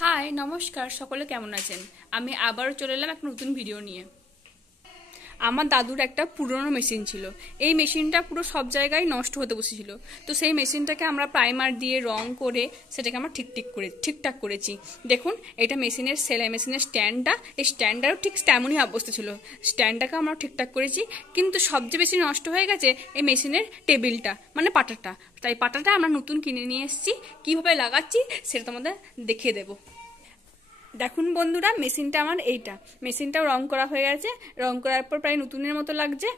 High নমস্কার, সকলে কেমন আছেন? আমি আবারও চলে এলাম একটা নতুন ভিডিও নিয়ে। আমার দাদুর একটা পুরনো মেশিন ছিল। এই মেশিনটা পুরো সব জায়গায় নষ্ট হতে বসেছিল। তো সেই মেশিনটাকে আমরা প্রাইমার দিয়ে রং করে সেটাকে আমরা ঠিকঠাক করেছি। দেখুন, এটা মেশিনের সেলাই মেশিনের স্ট্যান্ডটা, এই স্ট্যান্ডটারও ঠিক তেমনই অবস্থা ছিল। স্ট্যান্ডটাকে আমরা ঠিকঠাক করেছি, কিন্তু সবচেয়ে বেশি নষ্ট হয়ে গেছে এই মেশিনের টেবিলটা, মানে পাটাটা। তাই পাটাটা আমরা নতুন কিনে নিয়ে এসেছি। কীভাবে লাগাচ্ছি সেটা তোমাদের দেখিয়ে দেবো। দেখুন বন্ধুরা, মেশিনটা আমার এইটা। মেশিনটাও রং করা হয়ে গেছে, রং করার পর প্রায় নতুনের মতো লাগছে।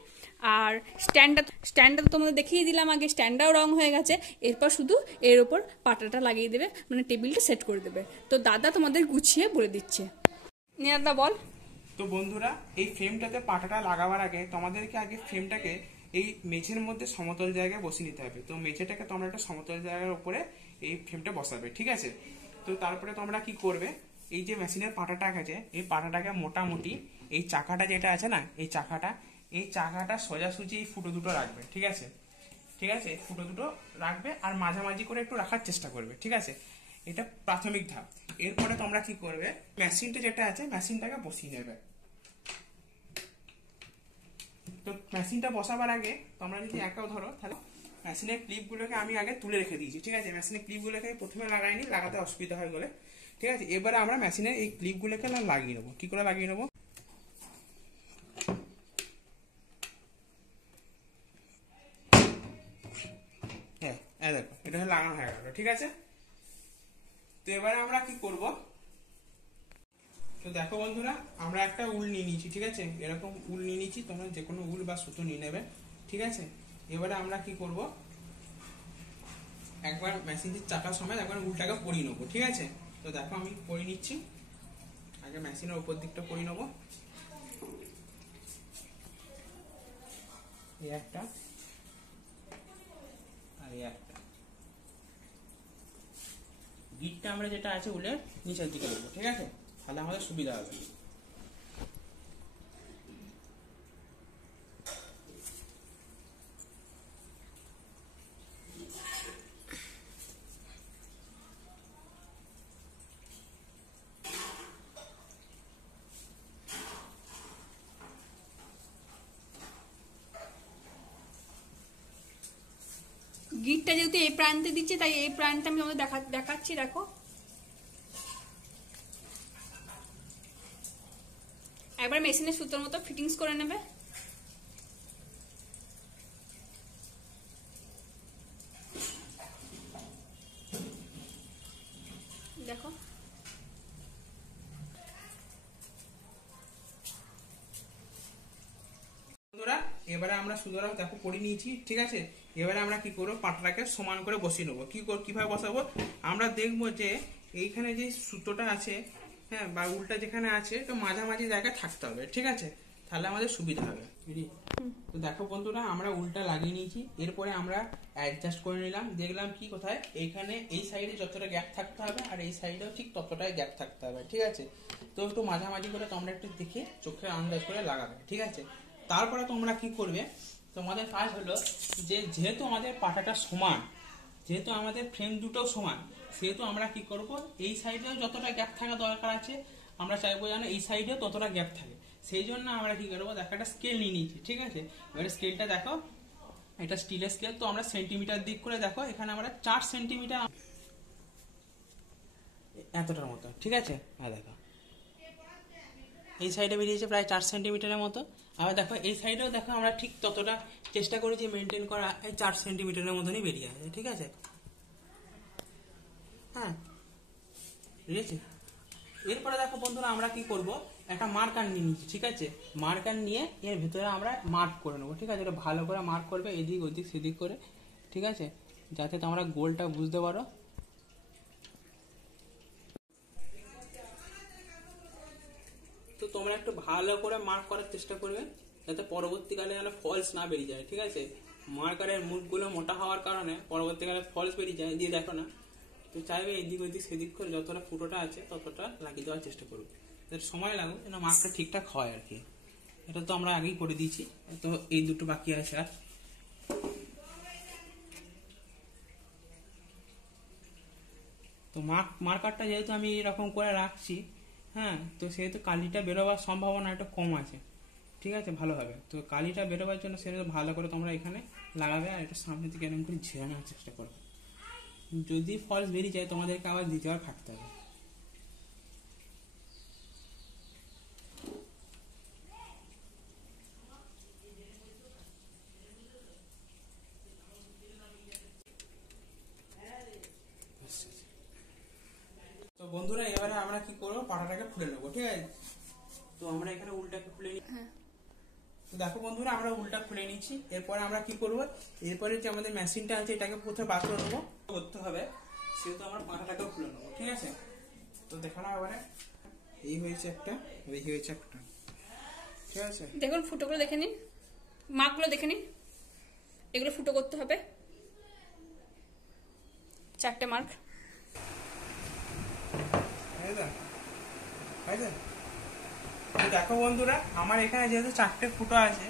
আর স্ট্যান্ডটা তো তোমাদের দেখিয়ে দিলাম আগে, স্ট্যান্ডটাও রং হয়ে গেছে। এরপর শুধু এর ওপর পাটাটা লাগিয়ে দেবে, মানে টেবিলটা সেট করে দেবে। তো দাদা তোমাদের গুছিয়ে বলে দিচ্ছে। দাদা বল। তো বন্ধুরা, এই ফ্রেমটাতে পাটাটা লাগাবার আগে তোমাদেরকে আগে ফ্রেমটাকে এই মেঝের মধ্যে সমতল জায়গায় বসিয়ে নিতে হবে। তো মেঝেটাকে তোমরা একটা সমতল জায়গার উপরে এই ফ্রেমটা বসাবে, ঠিক আছে? তো তারপরে তোমরা কি করবে, এই যে মেশিনের পাটাটা আছে, এই পাটাটাকে মোটামুটি এই চাকাটা যেটা আছে না, এই চাকাটা সোজাসুজি এই ফুটো দুটো রাখবে, ঠিক আছে? ঠিক আছে, ফুটো দুটো রাখবে আর মাঝামাঝি করে একটু রাখার চেষ্টা করবে, ঠিক আছে? এটা প্রাথমিক ধাপ। এরপরে তোমরা কি করবে, মেশিনটা যেটা আছে মেশিনটাকে বসিয়ে নেবে। তো মেশিনটা বসাবার আগে তোমরা যদি একাও ধরো, তাহলে মেশিনের ক্লিপগুলোকে আমি আগে তুলে রেখে দিয়েছি, ঠিক আছে? মেশিনের ক্লিপগুলোকে প্রথমে লাগাইনি, লাগাতে অসুবিধা হয় বলে, ঠিক আছে? এবারে আমরা মেশিনের এই ক্লিপগুলোকে লাগিয়ে নেবো। কি করে লাগিয়ে নেবো, হ্যাঁ দেখো, এটা লাগানো হয়ে গেল, ঠিক আছে? তো এবারে আমরা কি করব, তো দেখো বন্ধুরা, আমরা একটা উল নিয়ে নিয়েছি, ঠিক আছে? এরকম উল নিয়ে নিয়েছি, তোমরা যে কোনো উল বা সুতো নিয়ে নেবে, ঠিক আছে? এবারে আমরা কি করব, একবার মেশিনটির চাকার সময় একবার উলটাকে পরিয়ে নেবো, ঠিক আছে? তো দেখো আমি পরিয়ে নিচ্ছি। আগে মেশিনের উপর দিকটা পরিয়ে নেবো। এই একটা আর এই একটা গিটটা আমরা যেটা আছে উলের নিচের দিকে দেবো, ঠিক আছে? তাহলে আমাদের সুবিধা হবে। গিটটা যেহেতু এই প্রান্তে দিচ্ছে, তাই এই প্রান্তে আমি তোমাদের দেখাচ্ছি। দেখো, একবার মেশিনের সুতোর মতো ফিটিংস করে নেবে। দেখো, বন্ধুরা, এবারে আমরা সুতোটা দেখো পরিয়ে নিয়েছি, ঠিক আছে? এবারে আমরা কি করবো, পাটাটাকে সমান করে বসিয়ে নেবো। কিভাবে বসাবো, আমরা দেখবো যে এইখানে যে সুতোটা আছে, হ্যাঁ, বা উল্টা যেখানে আছে, তো মাঝামাঝি জায়গায় থাকতে হবে, ঠিক আছে? তাহলে আমাদের সুবিধা হবে। তো দেখো বন্ধুরা, আমরা উল্টা লাগিয়ে নিয়েছি। এরপরে আমরা অ্যাডজাস্ট করে নিলাম, দেখলাম কি কোথায় এইখানে এই সাইডে যতটা গ্যাপ থাকতে হবে আর এই সাইডেও ঠিক ততটাই গ্যাপ থাকতে হবে, ঠিক আছে? তো একটু মাঝামাঝি করে তোমরা একটু দেখে চোখে আন্দাজ করে লাগাবে, ঠিক আছে? তারপরে তোমরা কি করবে, তোমাদের কাজ হলো যে যেহেতু আমাদের পাটাটা সমান, যেহেতু আমাদের ফ্রেম দুটো সমান, সেহেতু আমরা কি করব, এই সাইডেও যতটা গ্যাপ থাকা দরকার আছে আমরা চাইবো যেন এই সাইডেও ততটা গ্যাপ থাকে। সেই জন্য আমরা কি করবো, দেখো একটা স্কেল নিয়ে নিয়েছি, ঠিক আছে? এবারে স্কেলটা দেখো, এটা স্টিলের স্কেল। তো আমরা সেন্টিমিটার দিক করে দেখো, এখানে আমরা 4 সেন্টিমিটার এতটার মতো, ঠিক আছে? হ্যাঁ দেখো, এই সাইডে বেরিয়েছে প্রায় 4 সেন্টিমিটারের মতো। আবার দেখো এই সাইডেও দেখো আমরা ঠিক ততটা চেষ্টা করেছি মেনটেন করা, এই 4 সেন্টিমিটারের মতনই বেরিয়ে আসে, ঠিক আছে? হ্যাঁ, ঠিক আছে? এরপরে দেখো বন্ধুরা, আমরা কি করব, একটা মার্কার নিয়ে নিচ্ছি, ঠিক আছে? মার্কার নিয়ে এর ভিতরে আমরা মার্ক করে নেবো, ঠিক আছে? এটা ভালো করে মার্ক করবে, এদিক ওদিক সেদিক করে, ঠিক আছে? যাতে তোমরা গোলটা বুঝতে পারো। তো তোমরা একটু ভালো করে মার্ক করার চেষ্টা করবে, যাতে পরবর্তীকালে যেন ফলস না বেরিয়ে যায়, ঠিক আছে? মার্কারের মুখগুলো মোটা হওয়ার কারণে পরবর্তীকালে ফলস বেরিয়ে যায়, দিয়ে দেখো না। তো চাইবে এদিক ওদিক সেদিক করে যতটা ফুটোটা আছে ততটা লাগিয়ে দেওয়ার চেষ্টা করবে। সময় লাগুক যেন মার্কটা ঠিকঠাক হয় আর কি। এটা তো আমরা আগেই করে দিয়েছি, তো এই দুটো বাকি আছে। আর তো তো মার্কারটা যেহেতু আমি এরকম করে রাখছি, হ্যাঁ, তো সেহেতু কালিটা বেরোবার সম্ভাবনা একটু কম আছে, ঠিক আছে, ভালোভাবে। তো কালিটা বেরোবার জন্য সেটা ভালো করে তোমরা এখানে লাগাবে, আর একটু সামনে থেকে এরকম করে ঝেড়ে নেওয়ার চেষ্টা করবে। যদি ফলস বেরিয়ে যায় তোমাদেরকে আবার দ্বিতীয়বার খাটতে হবে। তো বন্ধুরা এবারে আমরা কি করবো, পাটাটাকে খুলে নেবো, ঠিক আছে। তো আমরা এখানে উল্টাকে খুলে নিই। তো দেখো বন্ধুরা আমরা উল্টা খুলে নিচ্ছি। এরপরে আমরা কি করবো, এরপরে যে আমাদের মেশিনটা আছে এটাকে প্রথমে বার করে নেবো, করতে হবে, সেহেতু আমরা পাটাটাকেও খুলে নেবো, ঠিক আছে। তো দেখো না এবারে এই হয়েছে একটা, এই হয়েছে একটা, ঠিক আছে। দেখুন ফুটোগুলো দেখে নিন, মার্কগুলো দেখে নিন, এগুলো ফুটো করতে হবে, 4টে মার্ক। দেখো বন্ধুরা আমার এখানে যেহেতু 4টে ফুটো আছে,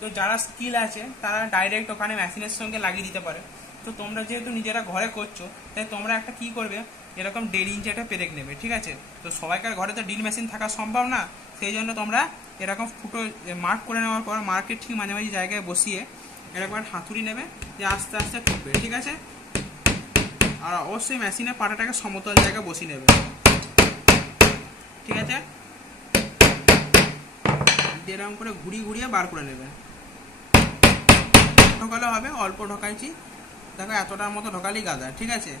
তো যারা স্কিল আছে তারা ডাইরেক্ট ওখানে মেশিনের সঙ্গে লাগিয়ে দিতে পারে। তো তোমরা যেহেতু নিজেরা ঘরে করছো, তাই তোমরা একটা কি করবে, এরকম 1.5 ইঞ্চি একটা পেরেক নেবে, ঠিক আছে। তো সবাইকার ঘরে তো ড্রিল মেশিন থাকা সম্ভব না, সেই জন্য তোমরা এরকম ফুটো মার্ক করে নেওয়ার পর মার্কের ঠিক মাঝামাঝি জায়গায় বসিয়ে এরকম হাতুড়ি নেবে, যে আস্তে আস্তে ঠুকবে, ঠিক আছে। আর অবশ্যই মেশিনের পাটাটাকে সমতল জায়গায় বসিয়ে নেবে, ঠিক আছে। এরকম করে ঘুরিয়ে বার করে নেবে। ঢোকালে হবে, অল্প ঢোকাইছি, দেখো এতটার মতো ঢোকালেই গাদা, ঠিক আছে।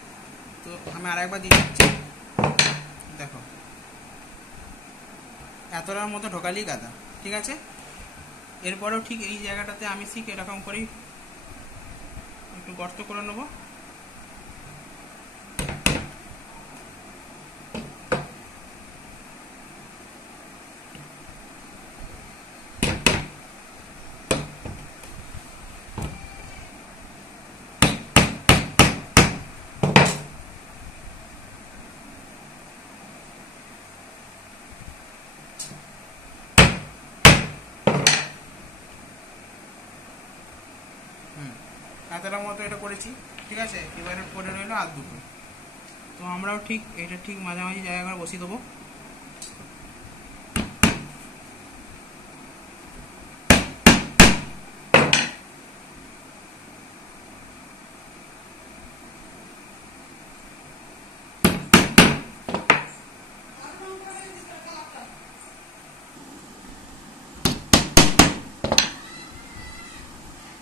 তো আমি আরেকবার দিয়ে দিচ্ছি, দেখো এতটার মতো ঢোকালেই গাদা, ঠিক আছে। এরপরেও ঠিক এই জায়গাটাতে আমি ঠিক এরকম করেই একটু গর্ত করে নেবো। এতটার মতো এটা করেছি, ঠিক আছে। এবারে পরে রইলো আর দুটো। তো আমরাও ঠিক এটা ঠিক মাঝামাঝি জায়গা করে বসিয়ে দেবো।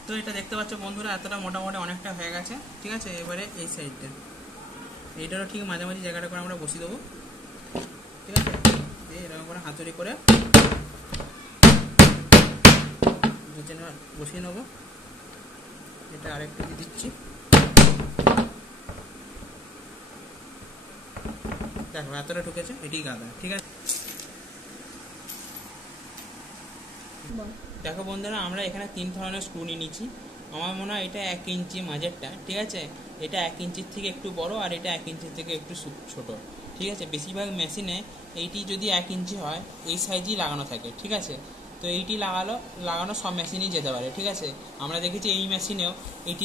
তো এটা দেখতে পাচ্ছ বন্ধুরা, এতটা মোটামুটি অনেকটা হয়ে গেছে, ঠিক আছে। এবারে এই সাইডটা, এইটারও ঠিক মাঝামাঝি জায়গাটা করে আমরা বসিয়ে দেবো, ঠিক আছে। এরকম করে হাতুড়ি করে বসিয়ে নেবো। এটা আরেকটা দিয়ে দিচ্ছি, দেখো এতটা ঢুকেছে, এটি গাদা, ঠিক আছে। দেখো বন্ধুরা আমরা এখানে 3 ধরনের স্ক্রু নিয়ে নিচ্ছি। আমার মনে হয় এটা 1 ইঞ্চি মাঝেরটা, ঠিক আছে। এটা 1 ইঞ্চির থেকে একটু বড়, আর এটা 1 ইঞ্চির থেকে একটু ছোট, ঠিক আছে। বেশিরভাগ মেশিনে এইটি যদি 1 ইঞ্চি হয় এই সাইজই লাগানো থাকে, ঠিক আছে। তো এইটি লাগানো সব মেশিনেই যেতে পারে, ঠিক আছে। আমরা দেখেছি এই মেশিনেও এইটি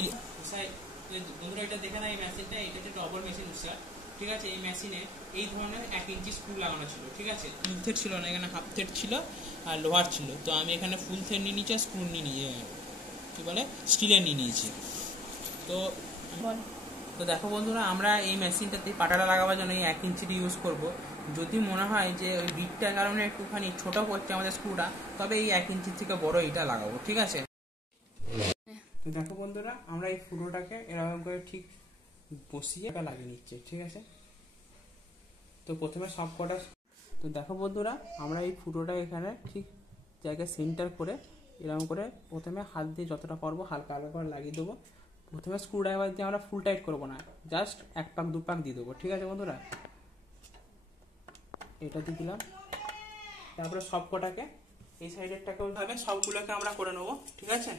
বন্ধুরা এটা দেখে না, এই মেশিনটা এটা হচ্ছে ডবল মেশিন উৎসার, ঠিক আছে। এই মেশিনে এই ধরনের 1 ইঞ্চি স্ক্রু লাগানো ছিল, ঠিক আছে। ফুল থ্রেড ছিল না, এখানে হাফ থ্রেড ছিল আর লোহার ছিল। তো আমি এখানে ফুল থ্রেড নিয়ে নিয়েছি, স্ক্রু নিয়ে কি বলে স্টিলের নিয়ে নিয়েছি। তো দেখো বন্ধুরা আমরা এই মেশিনটাতে পাটাটা লাগাবার জন্য এই 1 ইঞ্চিটি ইউজ করব। যদি মনে হয় যে ওই বিটটার কারণে একটুখানি ছোট করছে আমাদের স্ক্রুটা, তবে এই 1 ইঞ্চির থেকে বড় এইটা লাগাবো, ঠিক আছে। তো দেখো বন্ধুরা আমরা এই ফুটোটাকে এরকম করে ঠিক বসিয়ে লাগিয়ে নিচ্ছি, ঠিক আছে। তো প্রথমে সব কটা, তো দেখো বন্ধুরা আমরা এই ফুটোটা এখানে ঠিক জায়গায় সেন্টার করে এরকম করে প্রথমে হাত দিয়ে যতটা পারবো হালকা হালকা করে লাগিয়ে দেবো। প্রথমে স্ক্রু ড্রাইভার দিয়ে আমরা ফুল টাইট করবো না, জাস্ট 1 পাক 2 পাক দিয়ে দেবো, ঠিক আছে বন্ধুরা। এটা দিয়ে দিলাম। তারপরে সব কটাকে এই সাইডেরটাকেও ভাবে সবগুলোকে আমরা করে নেবো, ঠিক আছে।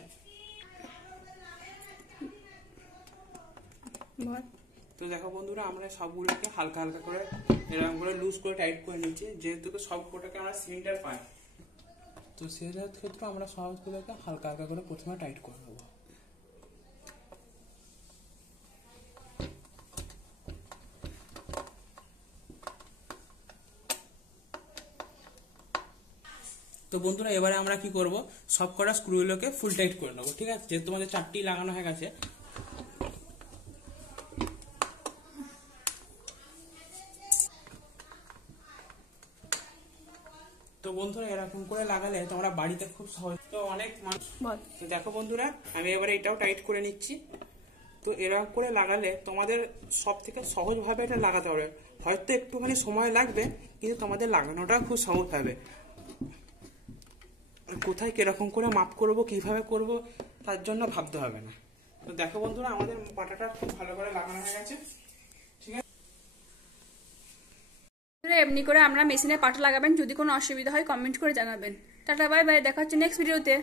তো দেখো বন্ধুরা আমরা সবগুলোকে হালকা হালকা করে এরকম করে লুজ করে টাইট করে নিচ্ছি, যেহেতু সব কটাকে আমরা সিলিন্ডার পাই। তো সেটার ক্ষেত্রে আমরা সবগুলোকে হালকা হালকা করে প্রথমে টাইট করে নেবো। তো বন্ধুরা এবারে আমরা কি করব, সব কটা স্ক্রুগুলোকে ফুল টাইট করে নেবো। ঠিক আছে, যেহেতু তোমাদের 4টি লাগানো হয়ে গেছে। তো বন্ধুরা এরকম করে লাগালে তোমরা বাড়িতে খুব সহজ, তো অনেক মানুষ তো দেখো বন্ধুরা, আমি এবারে এটাও টাইট করে নিচ্ছি। তো এরকম করে লাগালে তোমাদের সব থেকে সহজভাবে এটা লাগাতে পারবে। হয়তো একটুখানি সময় লাগবে, কিন্তু তোমাদের লাগানোটা খুব সহজ হবে। কোথায় কিরকম করে মাপ করব, কিভাবে করব, তার জন্য ভাবতে হবে না। তো দেখো বন্ধুরা, আমাদের পাটাটা খুব ভালো করে লাগানো হয়ে গেছে। ঠিক আছে, এমনি করে আমরা মেশিনে পাটা লাগাবেন। যদি কোনো অসুবিধা হয় কমেন্ট করে জানাবেন। টাটা, বাই বাই, দেখা হচ্ছে নেক্সট ভিডিওতে।